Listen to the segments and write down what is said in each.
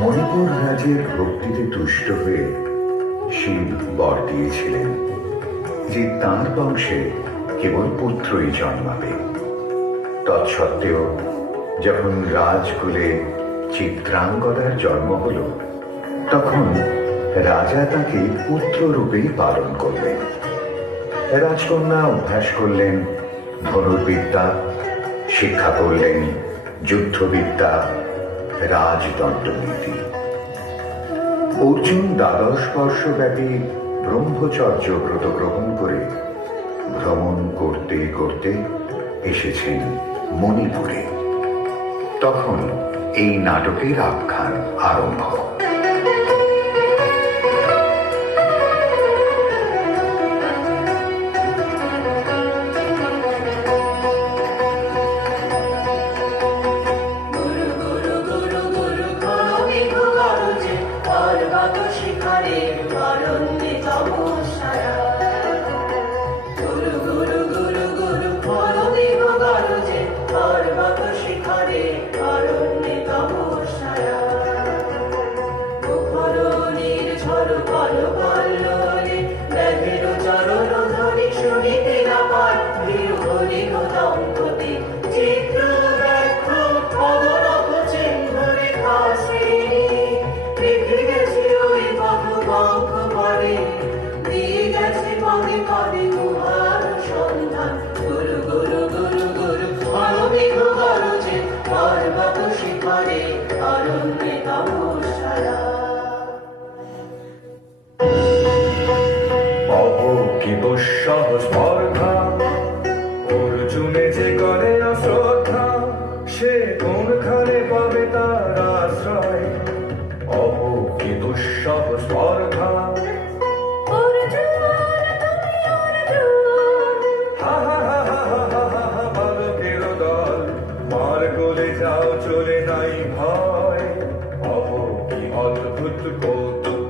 মণিপুর রাজের ভক্তিতে তুষ্ট হয়ে শিব বর দিয়েছিলেন যে তাঁর বংশে কেবল পুত্রই জন্মাবে। তৎসত্ত্বেও যখন রাজকুলে চিত্রাঙ্গদার জন্ম হল, তখন রাজা তাকে পুত্ররূপেই পালন করলেন। রাজকন্যা অভ্যাস করলেন ধনুর্বিদ্যা, শিক্ষা করলেন যুদ্ধবিদ্যা, রাজদণ্ডনীতি। অর্জুন 12 বর্ষব্যাপী ব্রহ্মচর্য ব্রত গ্রহণ করে ভ্রমণ করতে করতে এসেছেন মণিপুরে। তখন এই নাটকের আখ্যান আরম্ভ। অর্জুনে যে করে অশ্রদ্ধা, সে কোনখানে পাবে তার আশ্রয়? অহ কি দুঃসহ স্পর্ধা। বালকের দল মার গলে যাও, চলে নাই ভয়। অহ কি অদ্ভুত কৌতুক।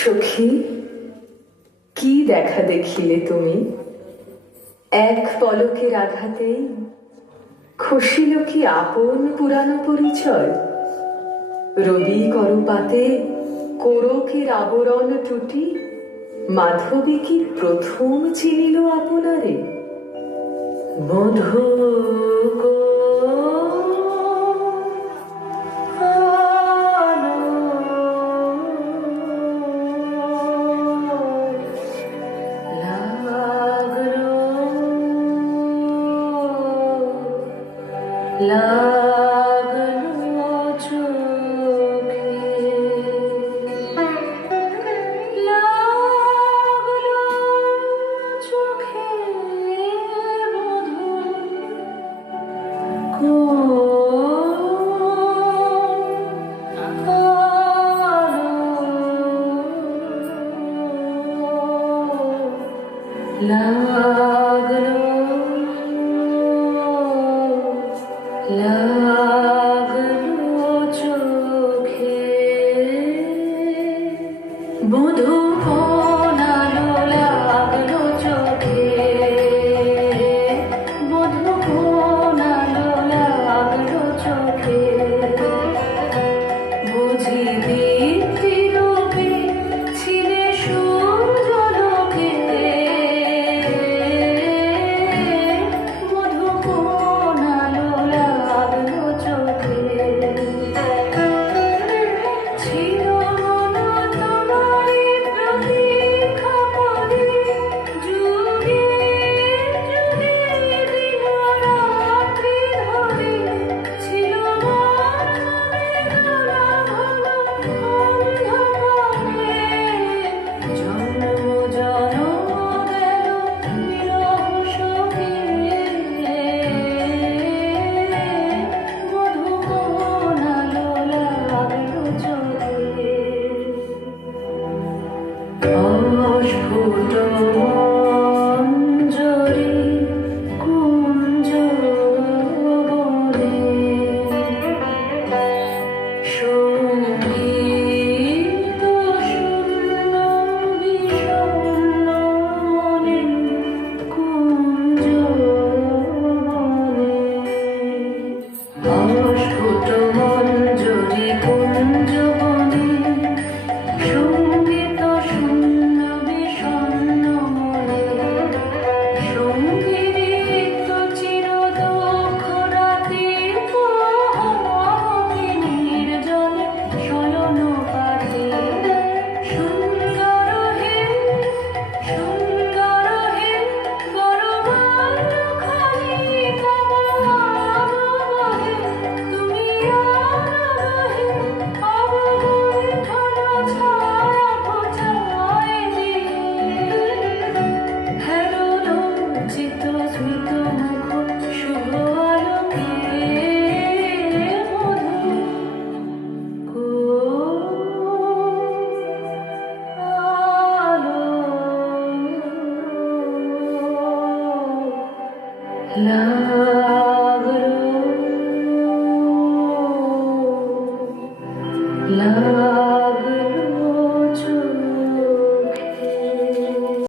সখী, কি দেখা দেখিলে তুমি? এক পলকের আঘাতেই খসিল কি আপন পুরানো পরিচয়? রবি করপাতে কোরকের আবরণ টুটি মাধবী কি প্রথম চিনিল আপনারে? মধু লাগলো চোখে, লাগলো চোখে লাগলো চোখে বধূ কোনালো, লাগলো চোখে বধূ কোনালো, লাগলো চোখে বুঝি দীপ্তি রূপে ছিলে সূর্যালোকে বধূ কোনালো, লাগলো চোখে ছিল মন তোমারি প্রতীক্ষা করে যুগে যুগে দিন রাত্রি ধরে ছিল মন মেঘলা ভালো অন্ধকারে জন্ম জনম গেল বিরহ শোকে মধু কোনালো, লাগলো চোখে অস্ফুট মঞ্জরি কুঞ্জ বনে সঙ্গীত শূন্য বিষণ্ণ মনে কুঞ্জ বনে অস্ফুট মঞ্জরি কুঞ্জ বনে সঙ্গীত শূন্য বিষণ্ণ মনে সঙ্গীত চির দুঃখ রাতে পোহাতে নির্জনে শয়ন পাতে সুন্দর হে গরমান খালি তোমার হে তুমি আনহে অবগুণ্ঠন ছায়া ঘোচায় দিয়ে হেলো লজ্জিত স্মিত মুখ শুভ আলোকে মধু লাগলো